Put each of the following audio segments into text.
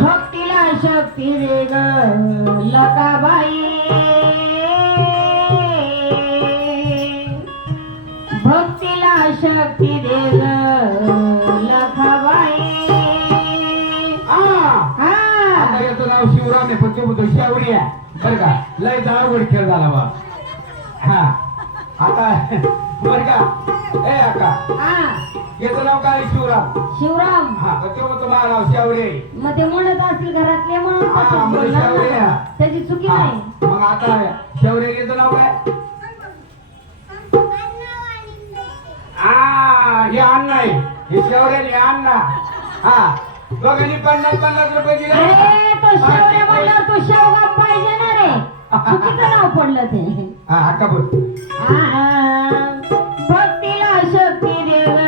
भक्तीला शक्ती रे ग लकाबाई, भक्तीला शक्ती दे ग लखाबाई. आता याचं नाव शिवराम आहे पण तो म्हणतो शेवरी आहे बरं का. लय अवघड खेळ झाला बा. हा आता बर का ए अक्का याचं नाव काय शिवराम. शिवराम हा तर तो म्हणतो माझं नाव शेवरी आहे. मग ते म्हणत असतील घरातले म्हणून हा, तसंच म्हणजे बोलणार शेवरी ना. आहे. त्याची चुकी हा, नाही. मग आता शेवरी याचं नाव काय. हे अण्णा आहे हे शेवऱ्याने अण्णा. हा दोघांनी 50-50 रुपये दिले. अरे तो शेवऱ्या म्हणल्यावर तो शेवगा पाहिजे ना रे. चुकीचं नाव पडलं ते. हा हक्का बोल. भक्तीला शक्ती दे ग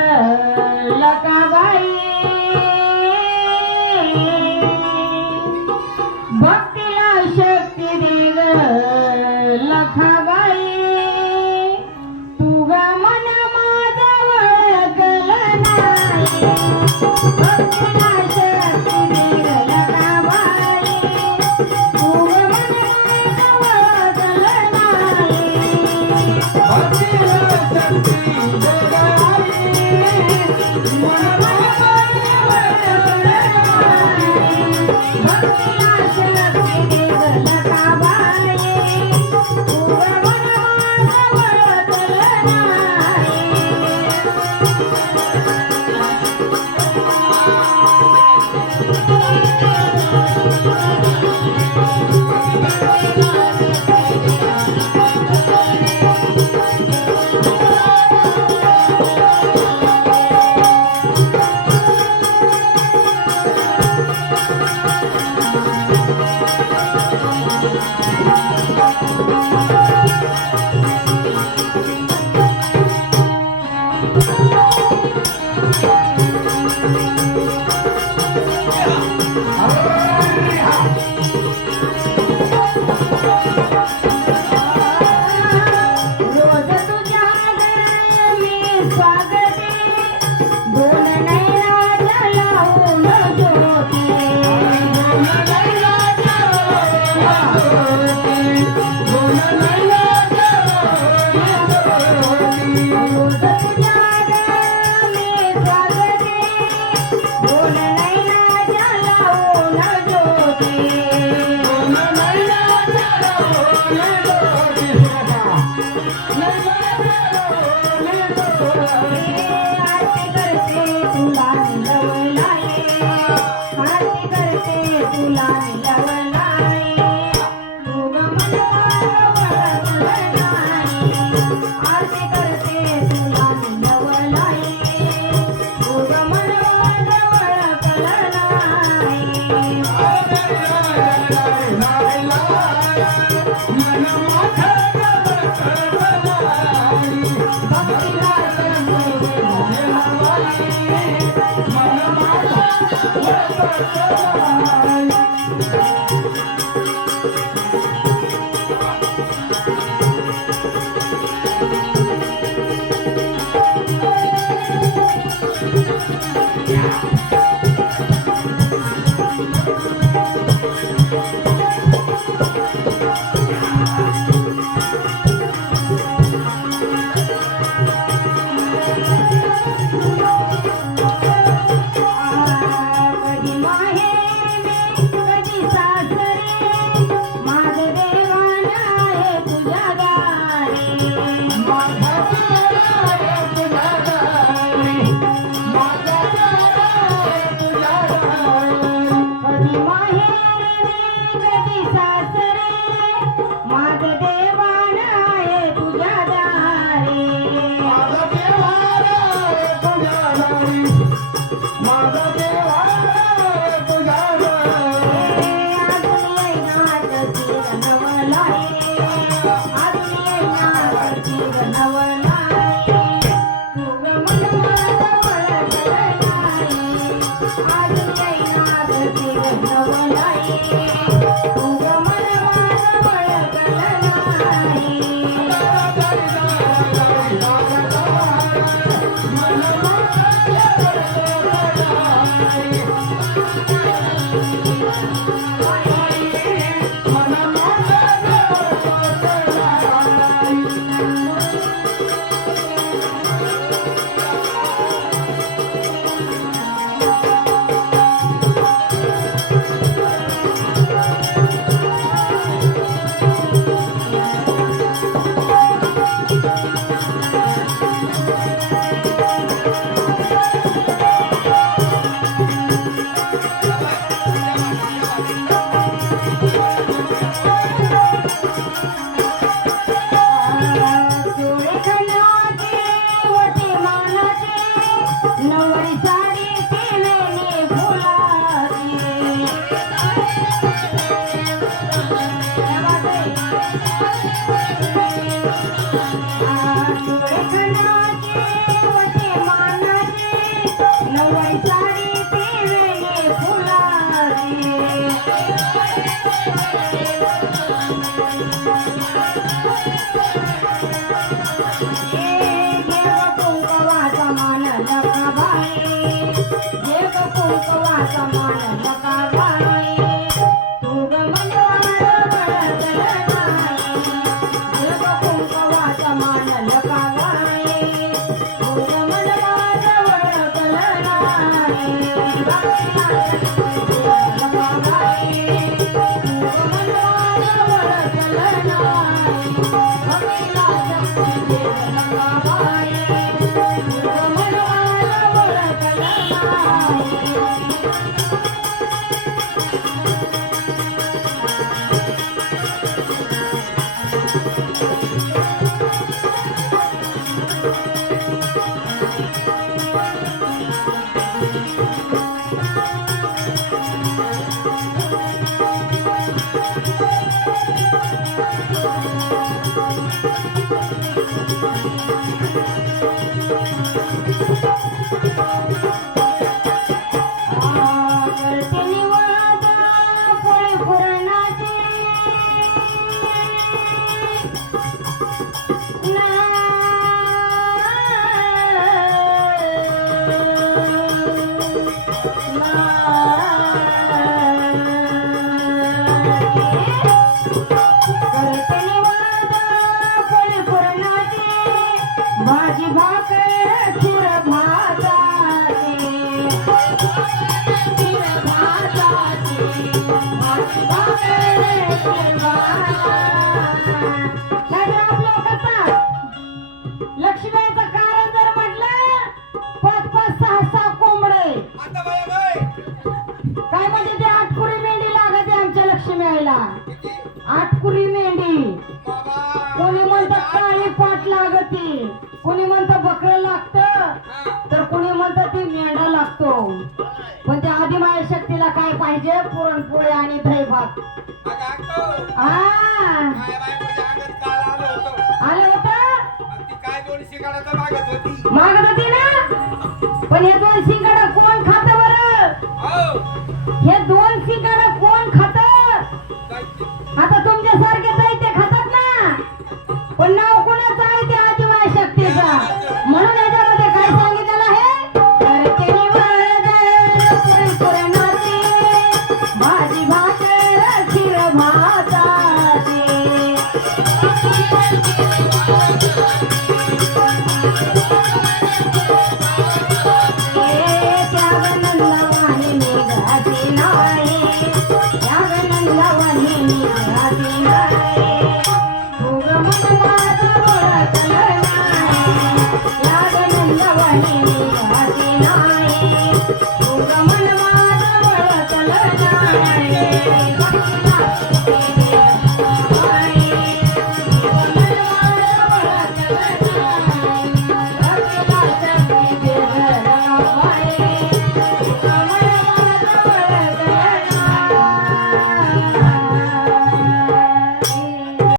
लकाबाई, भक्तीला शक्ती दे ग लखाबाई. तू ग मन माझं ओळखलं नाही, भक्तीला शक्ती दे ग लखाबाई. तू ग मन माझं ओळखलं नाही, भक्तीला शक्ती दे ग आई. मन माझं ओळखलं नाही, भक्तीला शक्ती दे ग लखाबाई. तू ग मन माझं ओळखलं नाही. रोज तुझ्या घरी मी स्वागते, दोन नैनाच्या लावून ज्योती. रोज तुझ्या घरी मी स्वागते, दोन नैनाच्या लावून ज्योती. आरती करते तुला निलवलाय, आरती करते तुला निलवलाय. तू ग मन ओळखलं नाही, आरती करते तुला निलवलाय. तू ग मन ओळखलं नाही. भक्तीला कधी माहे नवरी साडी पिवेली फुलाची नवरी साडी पिवेली फुलाची भाजी भाकर खीर भाताची खीर भाताची भाजी भाकर खीर भाताची आपल्या कथा लक्ष्मीचं कारण जर म्हटलं 5-5 6-6 कोंबडे काय म्हणजे ते 8 कुरी मेंढी लागते आमच्या लक्ष्मी आईला 8 कुरी मेंढी कोणी म्हणतात काळी पाट लागती कोणी म्हणतं बकरं लागतं तर कोणी म्हणतं ती मेंढा लागतो पण त्या आदिमाया शक्तीला काय पाहिजे पुरणपोळी आणि दही भात आलं होतं मागत होती ना पण हे 2 शिंगाडं कोण खातं बरं हे 2 शिंगाडं कोण खातं आता तुमच्यासारखे दैत्य खातात ना पण नाव कोणाचं आहे ते आदिमाया शक्तीचा म्हणून याच्यामध्ये काय सांगितलेलं आहे करते निवड पुरणाची भाजी भाकर खीर भाताची त्यागनंदवाणी निघाती नाही त्यागनंदवाणी निघाती नाही यागनंदवाणी निघाती नाही